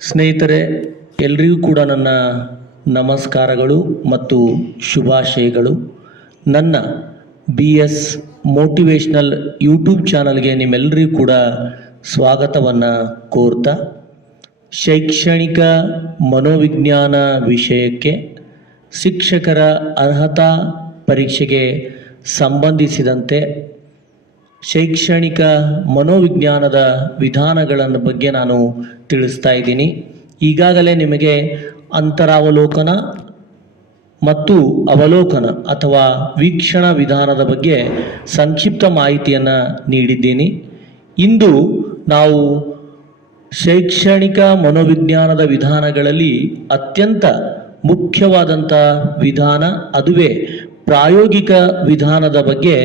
ಸ್ನೇಹಿತರೆ, ಎಲ್ರಿಗೂ ಕೂಡ ನನ್ನ ನಮಸ್ಕಾರಗಳು ಮತ್ತು ಶುಭಾಶಯಗಳು. ನನ್ನ ಬಿ ಎಸ್ ಮೋಟಿವೇಶ್ನಲ್ ಯೂಟ್ಯೂಬ್ ಚಾನಲ್ಗೆ ನಿಮ್ಮೆಲ್ಲರಿಗೂ ಕೂಡ ಸ್ವಾಗತವನ್ನು ಕೋರ್ತಾ, ಶೈಕ್ಷಣಿಕ ಮನೋವಿಜ್ಞಾನ ವಿಷಯಕ್ಕೆ ಶಿಕ್ಷಕರ ಅರ್ಹತಾ ಪರೀಕ್ಷೆಗೆ ಸಂಬಂಧಿಸಿದಂತೆ ಶೈಕ್ಷಣಿಕ ಮನೋವಿಜ್ಞಾನದ ವಿಧಾನಗಳ ಬಗ್ಗೆ ನಾನು ತಿಳಿಸ್ತಾ ಇದ್ದೀನಿ. ಈಗಾಗಲೇ ನಿಮಗೆ ಅಂತರಾವಲೋಕನ ಮತ್ತು ಅವಲೋಕನ ಅಥವಾ ವೀಕ್ಷಣಾ ವಿಧಾನದ ಬಗ್ಗೆ ಸಂಕ್ಷಿಪ್ತ ಮಾಹಿತಿಯನ್ನು ನೀಡಿದ್ದೀನಿ. ಇಂದು ನಾವು ಶೈಕ್ಷಣಿಕ ಮನೋವಿಜ್ಞಾನದ ವಿಧಾನಗಳಲ್ಲಿ ಅತ್ಯಂತ ಮುಖ್ಯವಾದಂಥ ವಿಧಾನ ಅದುವೇ ಪ್ರಾಯೋಗಿಕ ವಿಧಾನದ ಬಗ್ಗೆ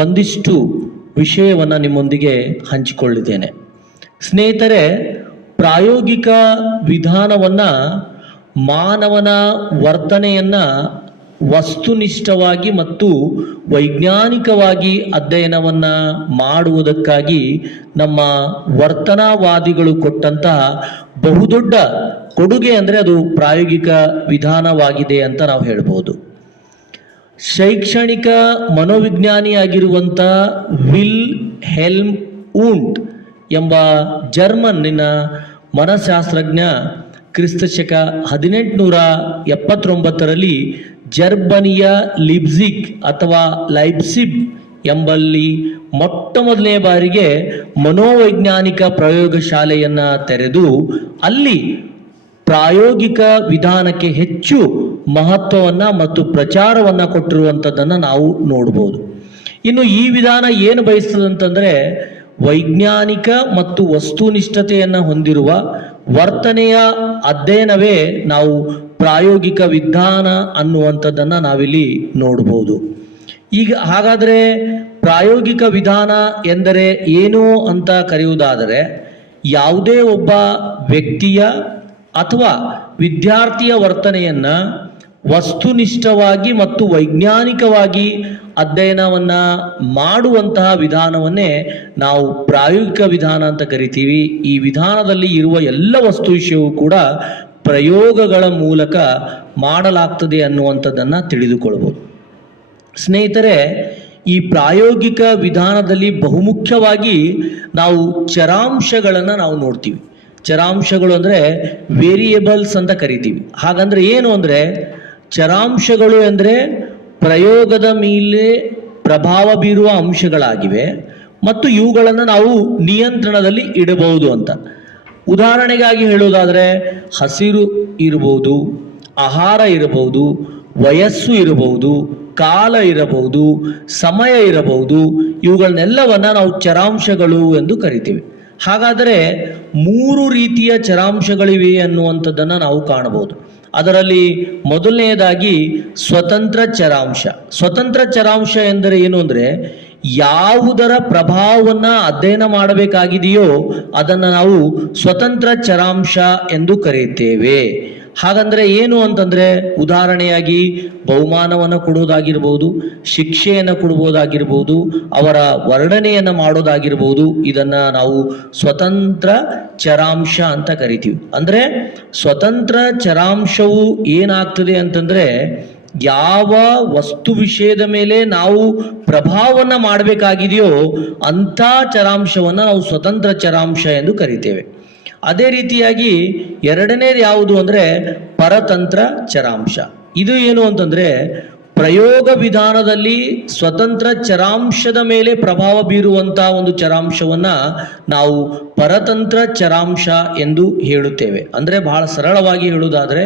ಒಂದಿಷ್ಟು ವಿಷಯವನ್ನು ನಿಮ್ಮೊಂದಿಗೆ ಹಂಚಿಕೊಳ್ಳಿದ್ದೇನೆ ಸ್ನೇಹಿತರೆ, ಪ್ರಾಯೋಗಿಕ ವಿಧಾನವನ್ನು ಮಾನವನ ವರ್ತನೆಯನ್ನು ವಸ್ತುನಿಷ್ಠವಾಗಿ ಮತ್ತು ವೈಜ್ಞಾನಿಕವಾಗಿ ಅಧ್ಯಯನವನ್ನು ಮಾಡುವುದಕ್ಕಾಗಿ ನಮ್ಮ ವರ್ತನಾವಾದಿಗಳು ಕೊಟ್ಟಂತಹ ಬಹುದೊಡ್ಡ ಕೊಡುಗೆ ಅಂದರೆ ಅದು ಪ್ರಾಯೋಗಿಕ ವಿಧಾನವಾಗಿದೆ ಅಂತ ನಾವು ಹೇಳ್ಬೋದು. ಶೈಕ್ಷಣಿಕ ಮನೋವಿಜ್ಞಾನಿಯಾಗಿರುವಂಥ ವಿಲ್ ಹೆಲ್ಮ್ ಊಂಟ್ ಎಂಬ ಜರ್ಮನ್ನಿನ ಮನಃಶಾಸ್ತ್ರಜ್ಞ ಕ್ರಿಸ್ತಶಕ ಹದಿನೆಂಟುನೂರ ಎಪ್ಪತ್ತೊಂಬತ್ತರಲ್ಲಿ ಜರ್ಮನಿಯ ಲಿಬ್ಸಿಕ್ ಅಥವಾ ಲೈಬ್ಸಿಬ್ ಎಂಬಲ್ಲಿ ಮೊಟ್ಟ ಮೊದಲನೇ ಬಾರಿಗೆ ಮನೋವೈಜ್ಞಾನಿಕ ಪ್ರಯೋಗಶಾಲೆಯನ್ನು ತೆರೆದು ಅಲ್ಲಿ ಪ್ರಾಯೋಗಿಕ ವಿಧಾನಕ್ಕೆ ಹೆಚ್ಚು ಮಹತ್ವವನ್ನು ಮತ್ತು ಪ್ರಚಾರವನ್ನು ಕೊಟ್ಟಿರುವಂಥದ್ದನ್ನು ನಾವು ನೋಡ್ಬೋದು. ಇನ್ನು ಈ ವಿಧಾನ ಏನು ಬಯಸ್ತದೆ ಅಂತಂದರೆ ವೈಜ್ಞಾನಿಕ ಮತ್ತು ವಸ್ತುನಿಷ್ಠತೆಯನ್ನು ಹೊಂದಿರುವ ವರ್ತನೆಯ ಅಧ್ಯಯನವೇ ನಾವು ಪ್ರಾಯೋಗಿಕ ವಿಧಾನ ಅನ್ನುವಂಥದ್ದನ್ನು ನಾವಿಲ್ಲಿ ನೋಡ್ಬೋದು. ಈಗ ಹಾಗಾದರೆ ಪ್ರಾಯೋಗಿಕ ವಿಧಾನ ಎಂದರೆ ಏನು ಅಂತ ಕರೆಯುವುದಾದರೆ ಯಾವುದೇ ಒಬ್ಬ ವ್ಯಕ್ತಿಯ ಅಥವಾ ವಿದ್ಯಾರ್ಥಿಯ ವರ್ತನೆಯನ್ನು ವಸ್ತುನಿಷ್ಠವಾಗಿ ಮತ್ತು ವೈಜ್ಞಾನಿಕವಾಗಿ ಅಧ್ಯಯನವನ್ನು ಮಾಡುವಂತಹ ವಿಧಾನವನ್ನೇ ನಾವು ಪ್ರಾಯೋಗಿಕ ವಿಧಾನ ಅಂತ ಕರಿತೀವಿ. ಈ ವಿಧಾನದಲ್ಲಿ ಇರುವ ಎಲ್ಲ ವಸ್ತು ವಿಷಯವೂ ಕೂಡ ಪ್ರಯೋಗಗಳ ಮೂಲಕ ಮಾಡಲಾಗ್ತದೆ ಅನ್ನುವಂಥದ್ದನ್ನು ತಿಳಿದುಕೊಳ್ಬೋದು. ಸ್ನೇಹಿತರೆ, ಈ ಪ್ರಾಯೋಗಿಕ ವಿಧಾನದಲ್ಲಿ ಬಹುಮುಖ್ಯವಾಗಿ ನಾವು ಚರಾಂಶಗಳನ್ನು ನಾವು ನೋಡ್ತೀವಿ. ಚರಾಂಶಗಳು ಅಂದರೆ ವೇರಿಯೇಬಲ್ಸ್ ಅಂತ ಕರಿತೀವಿ. ಹಾಗಂದ್ರೆ ಏನು ಅಂದರೆ ಚರಾಂಶಗಳು ಎಂದರೆ ಪ್ರಯೋಗದ ಮೇಲೆ ಪ್ರಭಾವ ಬೀರುವ ಅಂಶಗಳಾಗಿವೆ ಮತ್ತು ಇವುಗಳನ್ನು ನಾವು ನಿಯಂತ್ರಣದಲ್ಲಿ ಇಡಬಹುದು ಅಂತ. ಉದಾಹರಣೆಗಾಗಿ ಹೇಳುವುದಾದರೆ ಹಸಿರು ಇರಬಹುದು, ಆಹಾರ ಇರಬಹುದು, ವಯಸ್ಸು ಇರಬಹುದು, ಕಾಲ ಇರಬಹುದು, ಸಮಯ ಇರಬಹುದು, ಇವುಗಳನ್ನೆಲ್ಲವನ್ನು ನಾವು ಚರಾಂಶಗಳು ಎಂದು ಕರಿತೀವಿ. ಹಾಗಾದರೆ ಮೂರು ರೀತಿಯ ಚರಾಂಶಗಳಿವೆ ಅನ್ನುವಂಥದ್ದನ್ನು ನಾವು ಕಾಣಬಹುದು. ಅದರಲ್ಲಿ ಮೊದಲನೆಯದಾಗಿ ಸ್ವತಂತ್ರ ಚರಾಂಶ. ಸ್ವತಂತ್ರ ಚರಾಂಶ ಎಂದರೆ ಏನು ಅಂದರೆ ಯಾವುದರ ಪ್ರಭಾವವನ್ನು ಅಧ್ಯಯನ ಮಾಡಬೇಕಾಗಿದೆಯೋ ಅದನ್ನು ನಾವು ಸ್ವತಂತ್ರ ಚರಾಂಶ ಎಂದು ಕರೆಯುತ್ತೇವೆ. ಹಾಗಂದ್ರೆ ಏನು ಅಂತಂದ್ರೆ ಉದಾಹರಣೆಯಾಗಿ ಬಹುಮಾನವನ್ನು ಕೊಡುವುದಾಗಿರ್ಬೋದು, ಶಿಕ್ಷೆಯನ್ನು ಕೊಡುವುದಾಗಿರ್ಬೋದು ಅವರ ವರ್ಣನೆಯನ್ನು ಮಾಡೋದಾಗಿರ್ಬೋದು, ಇದನ್ನ ನಾವು ಸ್ವತಂತ್ರ ಚರಾಂಶ ಅಂತ ಕರಿತೀವಿ. ಅಂದ್ರೆ ಸ್ವತಂತ್ರ ಚರಾಂಶವು ಏನಾಗ್ತದೆ ಅಂತಂದ್ರೆ ಯಾವ ವಸ್ತು ವಿಷಯದ ಮೇಲೆ ನಾವು ಪ್ರಭಾವವನ್ನು ಮಾಡಬೇಕಾಗಿದೆಯೋ ಅಂಥ ಚರಾಂಶವನ್ನು ನಾವು ಸ್ವತಂತ್ರ ಚರಾಂಶ ಎಂದು ಕರಿತೇವೆ. ಅದೇ ರೀತಿಯಾಗಿ ಎರಡನೇದು ಯಾವುದು ಅಂದರೆ ಪರತಂತ್ರ ಚರಾಂಶ. ಇದು ಏನು ಅಂತಂದರೆ ಪ್ರಯೋಗ ವಿಧಾನದಲ್ಲಿ ಸ್ವತಂತ್ರ ಚರಾಂಶದ ಮೇಲೆ ಪ್ರಭಾವ ಬೀರುವಂಥ ಒಂದು ಚರಾಂಶವನ್ನು ನಾವು ಪರತಂತ್ರ ಚರಾಂಶ ಎಂದು ಹೇಳುತ್ತೇವೆ. ಅಂದರೆ ಬಹಳ ಸರಳವಾಗಿ ಹೇಳುವುದಾದರೆ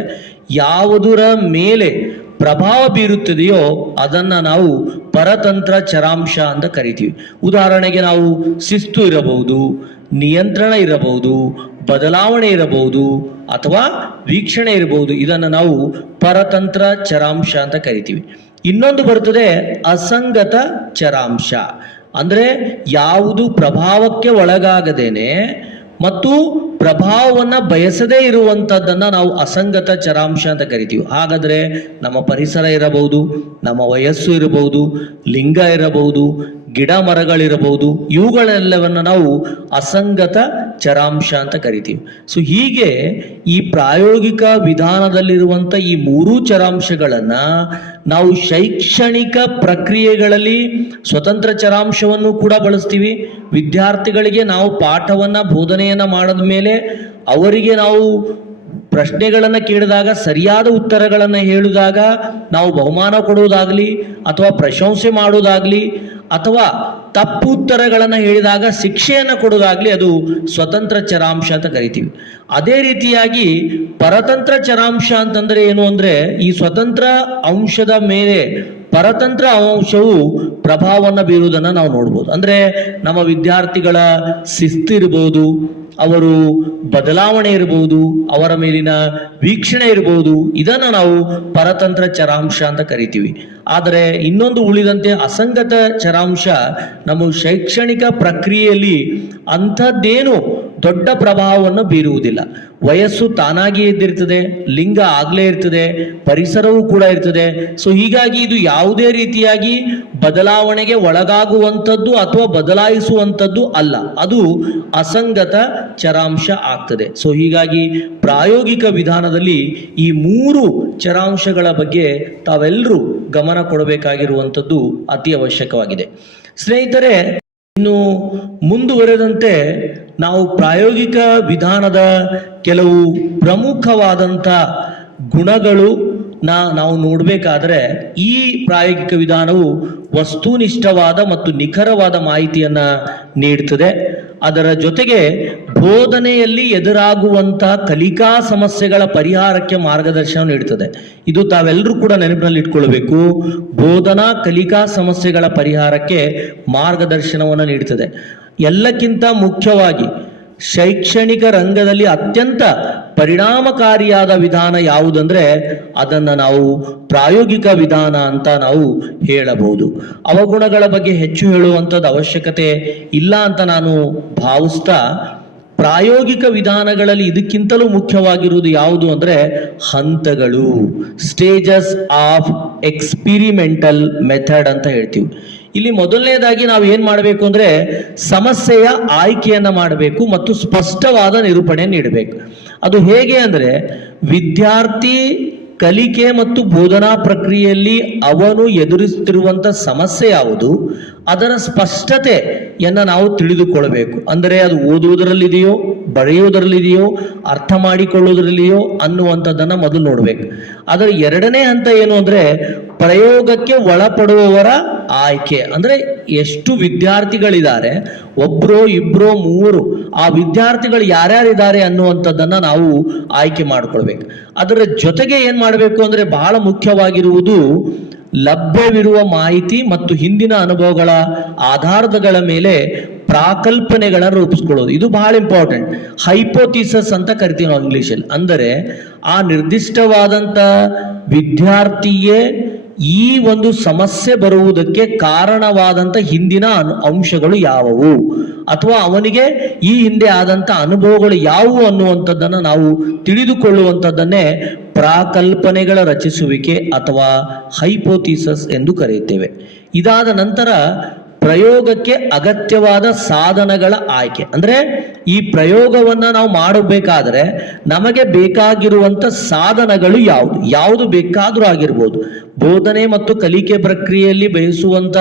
ಯಾವುದರ ಮೇಲೆ ಪ್ರಭಾವ ಬೀರುತ್ತದೆಯೋ ಅದನ್ನು ನಾವು ಪರತಂತ್ರ ಚರಾಂಶ ಅಂತ ಕರಿತೀವಿ. ಉದಾಹರಣೆಗೆ ನಾವು ಶಿಸ್ತು ಇರಬಹುದು, ನಿಯಂತ್ರಣ ಇರಬಹುದು, ಬದಲಾವಣೆ ಇರಬಹುದು ಅಥವಾ ವೀಕ್ಷಣೆ ಇರಬಹುದು, ಇದನ್ನು ನಾವು ಪರತಂತ್ರ ಚರಾಂಶ ಅಂತ ಕರಿತೀವಿ. ಇನ್ನೊಂದು ಬರ್ತದೆ ಅಸಂಗತ ಚರಾಂಶ. ಅಂದರೆ ಯಾವುದು ಪ್ರಭಾವಕ್ಕೆ ಒಳಗಾಗದೇನೆ ಮತ್ತು ಪ್ರಭಾವವನ್ನ ಬಯಸದೇ ಇರುವಂತದ್ದನ್ನ ನಾವು ಅಸಂಗತ ಚರಾಂಶ ಅಂತ ಕರಿತೀವಿ. ಹಾಗಾದ್ರೆ ನಮ್ಮ ಪರಿಸರ ಇರಬಹುದು, ನಮ್ಮ ವಯಸ್ಸು ಇರಬಹುದು, ಲಿಂಗ ಇರಬಹುದು, ಗಿಡ ಮರಗಳಿರಬಹುದು, ಇವುಗಳೆಲ್ಲವನ್ನ ನಾವು ಅಸಂಗತ ಚರಾಂಶ ಅಂತ ಕರಿತೀವಿ. ಸೊ ಹೀಗೆ ಈ ಪ್ರಾಯೋಗಿಕ ವಿಧಾನದಲ್ಲಿರುವಂಥ ಈ ಮೂರೂ ಚರಾಂಶಗಳನ್ನು ನಾವು ಶೈಕ್ಷಣಿಕ ಪ್ರಕ್ರಿಯೆಗಳಲ್ಲಿ ಸ್ವತಂತ್ರ ಚರಾಂಶವನ್ನು ಕೂಡ ಬಳಸ್ತೀವಿ. ವಿದ್ಯಾರ್ಥಿಗಳಿಗೆ ನಾವು ಪಾಠವನ್ನ, ಬೋಧನೆಯನ್ನ ಮಾಡಿದ ಮೇಲೆ ಅವರಿಗೆ ನಾವು ಪ್ರಶ್ನೆಗಳನ್ನು ಕೇಳಿದಾಗ, ಸರಿಯಾದ ಉತ್ತರಗಳನ್ನು ಹೇಳಿದಾಗ, ನಾವು ಬಹುಮಾನ ಕೊಡುವುದಾಗಲಿ ಅಥವಾ ಪ್ರಶಂಸೆ ಮಾಡುವುದಾಗಲಿ ಅಥವಾ ತಪ್ಪು ಉತ್ತರಗಳನ್ನು ಹೇಳಿದಾಗ ಶಿಕ್ಷೆಯನ್ನು ಕೊಡುವುದಾಗಲಿ ಅದು ಸ್ವತಂತ್ರ ಚರಾಂಶ ಅಂತ ಕರಿತೀವಿ. ಅದೇ ರೀತಿಯಾಗಿ ಪರತಂತ್ರ ಚರಾಂಶ ಅಂತಂದ್ರೆ ಏನು ಅಂದ್ರೆ ಈ ಸ್ವತಂತ್ರ ಅಂಶದ ಮೇಲೆ ಪರತಂತ್ರ ಅಂಶವು ಪ್ರಭಾವವನ್ನು ಬೀರುವುದನ್ನು ನಾವು ನೋಡ್ಬೋದು. ಅಂದ್ರೆ ನಮ್ಮ ವಿದ್ಯಾರ್ಥಿಗಳ ಶಿಸ್ತಿರ್ಬೋದು ಅವರು ಬದಲಾವಣೆ ಇರಬಹುದು ಅವರ ಮೇಲಿನ ವೀಕ್ಷಣೆ ಇರಬಹುದು ಇದನ್ನು ನಾವು ಪರತಂತ್ರ ಚರಾಂಶ ಅಂತ ಕರಿತೀವಿ. ಆದರೆ ಇನ್ನೊಂದು ಉಳಿದಂತೆ ಅಸಂಗತ ಚರಾಂಶ ನಮ್ಮ ಶೈಕ್ಷಣಿಕ ಪ್ರಕ್ರಿಯೆಯಲ್ಲಿ ಅಂಥದ್ದೇನು ದೊಡ್ಡ ಪ್ರಭಾವವನ್ನು ಬೀರುವುದಿಲ್ಲ. ವಯಸ್ಸು ತಾನಾಗಿಯೇ ಇದ್ದಿರ್ತದೆ, ಲಿಂಗ ಆಗಲೇ ಇರ್ತದೆ, ಪರಿಸರವೂ ಕೂಡ ಇರ್ತದೆ. ಸೊ ಹೀಗಾಗಿ ಇದು ಯಾವುದೇ ರೀತಿಯಾಗಿ ಬದಲಾವಣೆಗೆ ಒಳಗಾಗುವಂಥದ್ದು ಅಥವಾ ಬದಲಾಯಿಸುವಂಥದ್ದು ಅಲ್ಲ. ಅದು ಅಸಂಗತ ಚರಾಂಶ ಆಗ್ತದೆ. ಸೊ ಹೀಗಾಗಿ ಪ್ರಾಯೋಗಿಕ ವಿಧಾನದಲ್ಲಿ ಈ ಮೂರು ಚರಾಂಶಗಳ ಬಗ್ಗೆ ತಾವೆಲ್ಲರೂ ಗಮನ ಕೊಡಬೇಕಾಗಿರುವಂಥದ್ದು ಅತಿ ಅವಶ್ಯಕವಾಗಿದೆ. ಸ್ನೇಹಿತರೆ, ಇನ್ನು ಮುಂದುವರೆದಂತೆ ನಾವು ಪ್ರಾಯೋಗಿಕ ವಿಧಾನದ ಕೆಲವು ಪ್ರಮುಖವಾದಂಥ ಗುಣಗಳು ನಾವು ನೋಡಬೇಕಾದ್ರೆ ಈ ಪ್ರಾಯೋಗಿಕ ವಿಧಾನವು ವಸ್ತುನಿಷ್ಠವಾದ ಮತ್ತು ನಿಖರವಾದ ಮಾಹಿತಿಯನ್ನು ನೀಡುತ್ತದೆ ಅದರ ಜೊತೆಗೆ ಬೋಧನೆಯಲ್ಲಿ ಎದುರಾಗುವಂತಹ ಕಲಿಕಾ ಸಮಸ್ಯೆಗಳ ಪರಿಹಾರಕ್ಕೆ ಮಾರ್ಗದರ್ಶನ ನೀಡುತ್ತದೆ ಇದು ತಾವೆಲ್ಲರೂ ಕೂಡ ನೆನಪಿನಲ್ಲಿ ಇಟ್ಕೊಳ್ಬೇಕು. ಬೋಧನಾ ಕಲಿಕಾ ಸಮಸ್ಯೆಗಳ ಪರಿಹಾರಕ್ಕೆ ಮಾರ್ಗದರ್ಶನವನ್ನು ನೀಡುತ್ತದೆ ಎಲ್ಲಕ್ಕಿಂತ ಮುಖ್ಯವಾಗಿ ಶೈಕ್ಷಣಿಕ ರಂಗದಲ್ಲಿ ಅತ್ಯಂತ ಪರಿಣಾಮಕಾರಿಯಾದ ವಿಧಾನ ಯಾವುದಂದ್ರೆ ಅದನ್ನ ನಾವು ಪ್ರಾಯೋಗಿಕ ವಿಧಾನ ಅಂತ ನಾವು ಹೇಳಬಹುದು. ಅವಗುಣಗಳ ಬಗ್ಗೆ ಹೆಚ್ಚು ಹೇಳುವಂಥದ್ದು ಅವಶ್ಯಕತೆ ಇಲ್ಲ ಅಂತ ನಾನು ಭಾವಿಸ್ತಾ ಪ್ರಾಯೋಗಿಕ ವಿಧಾನಗಳಲ್ಲಿ ಇದಕ್ಕಿಂತಲೂ ಮುಖ್ಯವಾಗಿರುವುದು ಯಾವುದು ಅಂದ್ರೆ ಹಂತಗಳು ಸ್ಟೇಜಸ್ ಆಫ್ ಎಕ್ಸ್ಪಿರಿಮೆಂಟಲ್ ಮೆಥಡ್ ಅಂತ ಹೇಳ್ತೀವಿ. ಇಲ್ಲಿ ಮೊದಲನೇದಾಗಿ ನಾವು ಏನ್ ಮಾಡಬೇಕು ಅಂದ್ರೆ ಸಮಸ್ಯೆಯ ಆಯ್ಕೆಯನ್ನು ಮಾಡಬೇಕು ಮತ್ತು ಸ್ಪಷ್ಟವಾದ ನಿರೂಪಣೆ ನೀಡಬೇಕು. ಅದು ಹೇಗೆ ಅಂದ್ರೆ ವಿದ್ಯಾರ್ಥಿ ಕಲಿಕೆ ಮತ್ತು ಬೋಧನಾ ಪ್ರಕ್ರಿಯೆಯಲ್ಲಿ ಅವನು ಎದುರಿಸುತ್ತಿರುವಂತ ಸಮಸ್ಯೆ ಯಾವುದು? ಅದರ ಸ್ಪಷ್ಟತೆಯನ್ನ ನಾವು ತಿಳಿದುಕೊಳ್ಳಬೇಕು ಅಂದರೆ ಅದು ಓದುವುದರಲ್ಲಿದೆಯೋ ಬರೆಯುವುದರಲ್ಲಿದೆಯೋ, ಅರ್ಥ ಮಾಡಿಕೊಳ್ಳುವುದರಲ್ಲಿಯೋ ಅನ್ನುವಂಥದ್ದನ್ನ ಮೊದಲು ನೋಡ್ಬೇಕು. ಅದರ ಎರಡನೇ ಹಂತ ಏನು ಅಂದ್ರೆ, ಪ್ರಯೋಗಕ್ಕೆ ಒಳಪಡುವವರ ಆಯ್ಕೆ. ಅಂದ್ರೆ ಎಷ್ಟು ವಿದ್ಯಾರ್ಥಿಗಳಿದ್ದಾರೆ, ಒಬ್ರೋ, ಇಬ್ರೋ, ಮೂವರು, ಆ ವಿದ್ಯಾರ್ಥಿಗಳು ಯಾರ್ಯಾರಿದ್ದಾರೆ ಅನ್ನುವಂಥದ್ದನ್ನ ನಾವು ಆಯ್ಕೆ ಮಾಡ್ಕೊಳ್ಬೇಕು. ಅದರ ಜೊತೆಗೆ ಏನ್ ಮಾಡಬೇಕು ಅಂದ್ರೆ, ಬಹಳ ಮುಖ್ಯವಾಗಿರುವುದು ಲಭ್ಯವಿರುವ ಮಾಹಿತಿ ಮತ್ತು ಹಿಂದಿನ ಅನುಭವಗಳ ಆಧಾರದಗಳ ಮೇಲೆ ಪ್ರಾಕಲ್ಪನೆಗಳನ್ನು ರೂಪಿಸ್ಕೊಳ್ಳೋದು. ಇದು ಬಹಳ ಇಂಪಾರ್ಟೆಂಟ್ ಹೈಪೋಥಿಸಸ್ ಅಂತ ಕರಿತೀವಿ ನಾವು ಇಂಗ್ಲೀಷಲ್ಲಿ ಅಂದರೆ ಆ ನಿರ್ದಿಷ್ಟವಾದಂಥ ವಿದ್ಯಾರ್ಥಿಯೇ ಈ ಒಂದು ಸಮಸ್ಯೆ ಬರುವುದಕ್ಕೆ ಕಾರಣವಾದಂಥ ಹಿಂದಿನ ಅಂಶಗಳು ಯಾವುವು? ಅಥವಾ ಅವನಿಗೆ ಈ ಹಿಂದೆ ಆದಂಥ ಅನುಭವಗಳು ಯಾವುವು ಅನ್ನುವಂಥದ್ದನ್ನು ನಾವು ತಿಳಿದುಕೊಳ್ಳುವಂಥದ್ದನ್ನೇ ಪ್ರಾಕಲ್ಪನೆಗಳ ರಚಿಸುವಿಕೆ ಅಥವಾ ಹೈಪೋಥಿಸಸ್ ಎಂದು ಕರೆಯುತ್ತೇವೆ. ಇದಾದ ನಂತರ ಪ್ರಯೋಗಕ್ಕೆ ಅಗತ್ಯವಾದ ಸಾಧನಗಳ ಆಯ್ಕೆ. ಅಂದ್ರೆ ಈ ಪ್ರಯೋಗವನ್ನ ನಾವು ಮಾಡಬೇಕಾದ್ರೆ ನಮಗೆ ಬೇಕಾಗಿರುವಂತ ಸಾಧನಗಳು ಯಾವುದು? ಯಾವುದು ಬೇಕಾದರೂ ಆಗಿರ್ಬೋದು. ಬೋಧನೆ ಮತ್ತು ಕಲಿಕೆ ಪ್ರಕ್ರಿಯೆಯಲ್ಲಿ ಬಯಸುವಂತ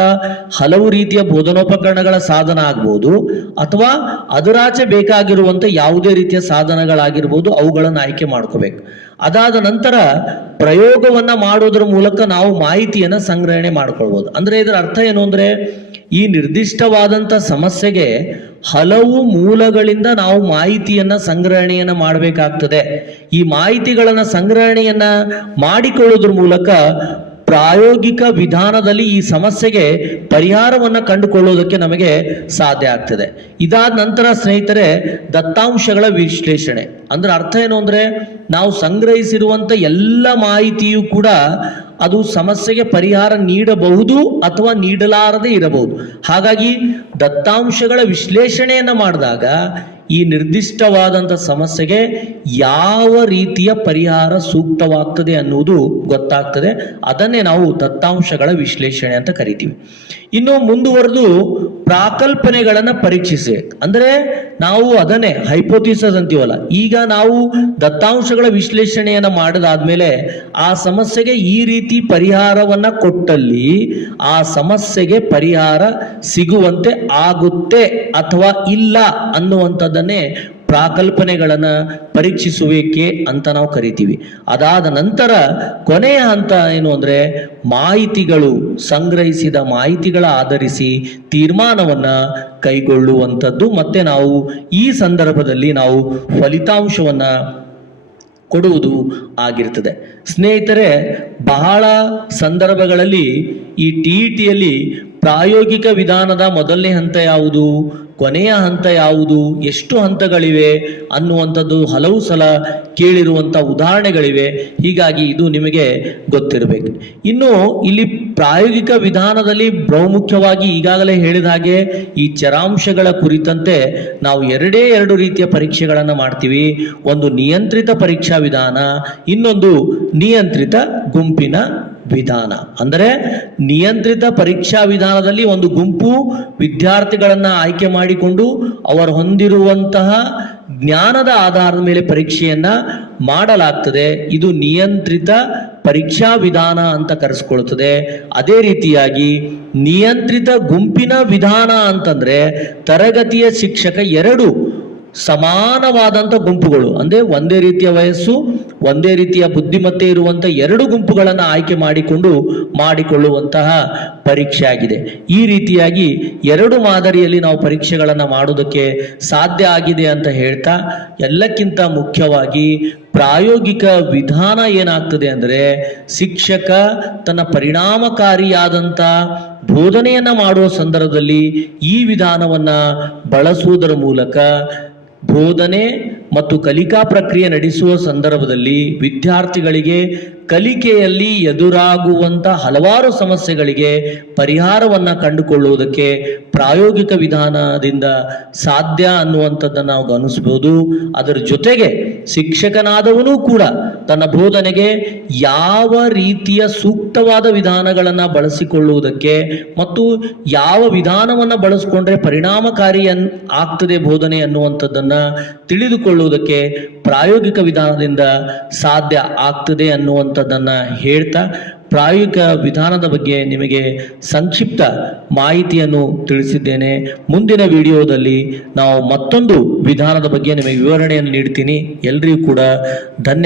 ಹಲವು ರೀತಿಯ ಬೋಧನೋಪಕರಣಗಳ ಸಾಧನ ಆಗ್ಬೋದು, ಅಥವಾ ಅದರಾಚೆ ಬೇಕಾಗಿರುವಂತ ಯಾವುದೇ ರೀತಿಯ ಸಾಧನಗಳಾಗಿರ್ಬೋದು, ಅವುಗಳನ್ನು ಆಯ್ಕೆ ಮಾಡ್ಕೋಬೇಕು. ಅದಾದ ನಂತರ ಪ್ರಯೋಗವನ್ನ ಮಾಡೋದ್ರ ಮೂಲಕ ನಾವು ಮಾಹಿತಿಯನ್ನ ಸಂಗ್ರಹಣೆ ಮಾಡ್ಕೊಳ್ಬೋದು. ಅಂದ್ರೆ ಇದರ ಅರ್ಥ ಏನು ಅಂದ್ರೆ ಈ ನಿರ್ದಿಷ್ಟವಾದಂತ ಸಮಸ್ಯೆಗೆ ಹಲವು ಮೂಲಗಳಿಂದ ನಾವು ಮಾಹಿತಿಯನ್ನ ಸಂಗ್ರಹಣೆಯನ್ನ ಮಾಡಬೇಕಾಗ್ತದೆ. ಈ ಮಾಹಿತಿಗಳನ್ನ ಸಂಗ್ರಹಣೆಯನ್ನ ಮಾಡಿಕೊಳ್ಳೋದ್ರ ಮೂಲಕ ಪ್ರಾಯೋಗಿಕ ವಿಧಾನದಲ್ಲಿ ಈ ಸಮಸ್ಯೆಗೆ ಪರಿಹಾರವನ್ನು ಕಂಡುಕೊಳ್ಳೋದಕ್ಕೆ ನಮಗೆ ಸಾಧ್ಯ ಆಗ್ತದೆ. ಇದಾದ ನಂತರ ಸ್ನೇಹಿತರೆ, ದತ್ತಾಂಶಗಳ ವಿಶ್ಲೇಷಣೆ. ಅಂದ್ರೆ ಅರ್ಥ ಏನು ಅಂದ್ರೆ, ನಾವು ಸಂಗ್ರಹಿಸಿರುವಂತ ಎಲ್ಲ ಮಾಹಿತಿಯು ಕೂಡ ಅದು ಸಮಸ್ಯೆಗೆ ಪರಿಹಾರ ನೀಡಬಹುದು ಅಥವಾ ನೀಡಲಾರದೆ ಇರಬಹುದು. ಹಾಗಾಗಿ ದತ್ತಾಂಶಗಳ ವಿಶ್ಲೇಷಣೆಯನ್ನು ಮಾಡಿದಾಗ ಈ ನಿರ್ದಿಷ್ಟವಾದಂಥ ಸಮಸ್ಯೆಗೆ ಯಾವ ರೀತಿಯ ಪರಿಹಾರ ಸೂಕ್ತವಾಗ್ತದೆ ಅನ್ನುವುದು ಗೊತ್ತಾಗ್ತದೆ. ಅದನ್ನೇ ನಾವು ದತ್ತಾಂಶಗಳ ವಿಶ್ಲೇಷಣೆ ಅಂತ ಕರಿತೀವಿ. ಇನ್ನು ಮುಂದುವರೆದು ಪ್ರಾಕಲ್ಪನೆಗಳನ್ನು ಪರೀಕ್ಷಿಸಿ. ಅಂದರೆ ನಾವು ಅದನ್ನೇ ಹೈಪೋಥಿಸಸ್ ಅಂತೀವಲ್ಲ. ಈಗ ನಾವು ದತ್ತಾಂಶಗಳ ವಿಶ್ಲೇಷಣೆಯನ್ನು ಮಾಡಿದಾದ್ಮೇಲೆ ಆ ಸಮಸ್ಯೆಗೆ ಈ ರೀತಿ ಪರಿಹಾರವನ್ನ ಕೊಟ್ಟಲ್ಲಿ ಆ ಸಮಸ್ಯೆಗೆ ಪರಿಹಾರ ಸಿಗುವಂತೆ ಆಗುತ್ತೆ ಅಥವಾ ಇಲ್ಲ ಅನ್ನುವಂಥದ್ದನ್ನೇ ಪ್ರಾಕಲ್ಪನೆಗಳನ್ನು ಪರೀಕ್ಷಿಸುವಿಕೆ ಅಂತ ನಾವು ಕರಿತೀವಿ. ಅದಾದ ನಂತರ ಕೊನೆಯ ಹಂತ ಏನು ಅಂದರೆ ಮಾಹಿತಿಗಳು, ಸಂಗ್ರಹಿಸಿದ ಮಾಹಿತಿಗಳ ಆಧರಿಸಿ ತೀರ್ಮಾನವನ್ನು ಕೈಗೊಳ್ಳುವಂಥದ್ದು. ಮತ್ತೆ ನಾವು ಈ ಸಂದರ್ಭದಲ್ಲಿ ನಾವು ಫಲಿತಾಂಶವನ್ನು ಕೊಡುವುದು ಆಗಿರ್ತದೆ. ಸ್ನೇಹಿತರೆ, ಬಹಳ ಸಂದರ್ಭಗಳಲ್ಲಿ ಈ ಟಿ ಇ ಟಿಯಲ್ಲಿ ಪ್ರಾಯೋಗಿಕ ವಿಧಾನದ ಮೊದಲನೇ ಹಂತ ಯಾವುದು? ಕೊನೆಯ ಹಂತ ಯಾವುದು? ಎಷ್ಟು ಹಂತಗಳಿವೆ? ಅನ್ನುವಂಥದ್ದು ಹಲವು ಸಲ ಕೇಳಿರುವಂಥ ಉದಾಹರಣೆಗಳಿವೆ. ಹೀಗಾಗಿ ಇದು ನಿಮಗೆ ಗೊತ್ತಿರಬೇಕು. ಇನ್ನು ಇಲ್ಲಿ ಪ್ರಾಯೋಗಿಕ ವಿಧಾನದಲ್ಲಿ ಬಹುಮುಖ್ಯವಾಗಿ ಈಗಾಗಲೇ ಹೇಳಿದ ಹಾಗೆ ಈ ಚರಾಂಶಗಳ ಕುರಿತಂತೆ ನಾವು ಎರಡೇ ಎರಡು ರೀತಿಯ ಪರೀಕ್ಷೆಗಳನ್ನು ಮಾಡ್ತೀವಿ. ಒಂದು ನಿಯಂತ್ರಿತ ಪರೀಕ್ಷಾ ವಿಧಾನ, ಇನ್ನೊಂದು ನಿಯಂತ್ರಿತ ಗುಂಪಿನ ವಿಧಾನ. ಅಂದರೆ ನಿಯಂತ್ರಿತ ಪರೀಕ್ಷಾ ವಿಧಾನದಲ್ಲಿ ಒಂದು ಗುಂಪು ವಿದ್ಯಾರ್ಥಿಗಳನ್ನು ಆಯ್ಕೆ ಮಾಡಿಕೊಂಡು ಅವರು ಹೊಂದಿರುವಂತಹ ಜ್ಞಾನದ ಆಧಾರದ ಮೇಲೆ ಪರೀಕ್ಷೆಯನ್ನು ಮಾಡಲಾಗ್ತದೆ. ಇದು ನಿಯಂತ್ರಿತ ಪರೀಕ್ಷಾ ವಿಧಾನ ಅಂತ ಕರೆಸ್ಕೊಳ್ತದೆ. ಅದೇ ರೀತಿಯಾಗಿ ನಿಯಂತ್ರಿತ ಗುಂಪಿನ ವಿಧಾನ ಅಂತಂದ್ರೆ ತರಗತಿಯ ಶಿಕ್ಷಕ ಎರಡು ಸಮಾನವಾದಂಥ ಗುಂಪುಗಳು. ಅಂದರೆ ಒಂದೇ ರೀತಿಯ ವಯಸ್ಸು, ಒಂದೇ ರೀತಿಯ ಬುದ್ಧಿಮತ್ತೆ ಇರುವಂಥ ಎರಡು ಗುಂಪುಗಳನ್ನು ಆಯ್ಕೆ ಮಾಡಿಕೊಂಡು ಮಾಡಿಕೊಳ್ಳುವಂತಹ ಪರೀಕ್ಷೆ ಆಗಿದೆ ಈ ರೀತಿಯಾಗಿ ಎರಡು ಮಾದರಿಯಲ್ಲಿ ನಾವು ಪರೀಕ್ಷೆಗಳನ್ನು ಮಾಡೋದಕ್ಕೆ ಸಾಧ್ಯ ಆಗಿದೆ ಅಂತ ಹೇಳ್ತಾ, ಎಲ್ಲಕ್ಕಿಂತ ಮುಖ್ಯವಾಗಿ ಪ್ರಾಯೋಗಿಕ ವಿಧಾನ ಏನಾಗ್ತದೆ ಅಂದರೆ ಶಿಕ್ಷಕ ತನ್ನ ಪರಿಣಾಮಕಾರಿಯಾದಂಥ ಬೋಧನೆಯನ್ನು ಮಾಡುವ ಸಂದರ್ಭದಲ್ಲಿ ಈ ವಿಧಾನವನ್ನು ಬಳಸುವುದರ ಮೂಲಕ ಬೋಧನೆ ಮತ್ತು ಕಲಿಕಾ ಪ್ರಕ್ರಿಯೆ ನಡೆಸುವ ಸಂದರ್ಭದಲ್ಲಿ ವಿದ್ಯಾರ್ಥಿಗಳಿಗೆ ಕಲಿಕೆಯಲ್ಲಿ ಎದುರಾಗುವಂಥ ಹಲವಾರು ಸಮಸ್ಯೆಗಳಿಗೆ ಪರಿಹಾರವನ್ನು ಕಂಡುಕೊಳ್ಳುವುದಕ್ಕೆ ಪ್ರಾಯೋಗಿಕ ವಿಧಾನದಿಂದ ಸಾಧ್ಯ ಅನ್ನುವಂಥದ್ದನ್ನು ನಾವು ಗಮನಿಸ್ಬೋದು ಅದರ ಜೊತೆಗೆ ಶಿಕ್ಷಕನಾದವನು ಕೂಡ ತನ್ನ ಬೋಧನೆಗೆ ಯಾವ ರೀತಿಯ ಸೂಕ್ತವಾದ ವಿಧಾನಗಳನ್ನು ಬಳಸಿಕೊಳ್ಳುವುದಕ್ಕೆ ಮತ್ತು ಯಾವ ವಿಧಾನವನ್ನು ಬಳಸಿಕೊಂಡ್ರೆ ಪರಿಣಾಮಕಾರಿ ಅನ್ ಆಗ್ತದೆ ಬೋಧನೆ ಅನ್ನುವಂಥದ್ದನ್ನು ತಿಳಿದುಕೊಳ್ಳುವುದಕ್ಕೆ ಪ್ರಾಯೋಗಿಕ ವಿಧಾನದಿಂದ ಸಾಧ್ಯ ಆಗ್ತದೆ ಅನ್ನುವಂಥದ್ದನ್ನು ಹೇಳ್ತಾ ಪ್ರಾಯೋಗಿಕ ವಿಧಾನದ ಬಗ್ಗೆ ನಿಮಗೆ ಸಂಕ್ಷಿಪ್ತ ಮಾಹಿತಿಯನ್ನು ತಿಳಿಸಿದ್ದೇನೆ. ಮುಂದಿನ ವಿಡಿಯೋದಲ್ಲಿ ನಾವು ಮತ್ತೊಂದು ವಿಧಾನದ ಬಗ್ಗೆ ನಿಮಗೆ ವಿವರಣೆಯನ್ನು ನೀಡ್ತೀನಿ. ಎಲ್ರಿಗೂ ಕೂಡ ಧನ್ಯವಾದ.